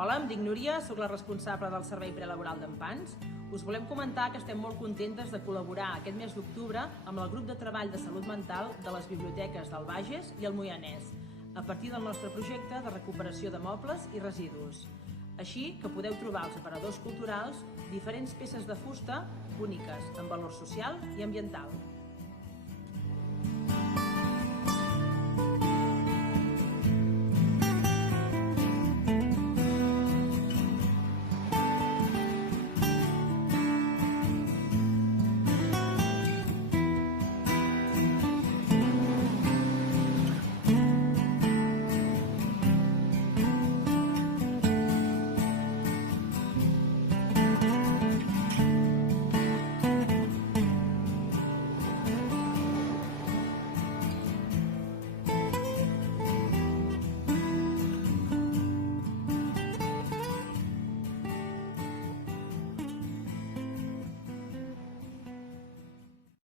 Hola, em dic Núria, soc la responsable del Servei Prelaboral d'Empans. Us volem comentar que estem molt contentes de col·laborar aquest mes d'octubre amb el grup de treball de salut mental de les biblioteques del Bages i el Moianès, a partir del nostre projecte de recuperació de mobles i residus. Així que podeu trobar als aparadors culturals diferents peces de fusta úniques en valor social i ambiental.